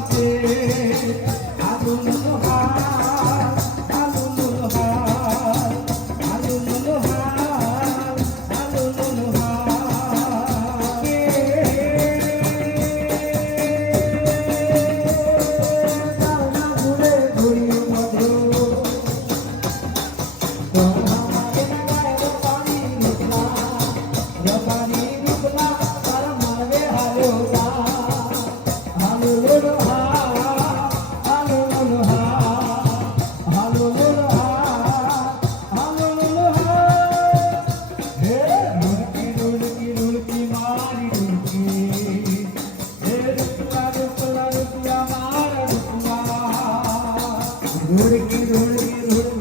Okay. ನುಡುಕಿ ನುಡುಕಿ ನುಡುಕಿ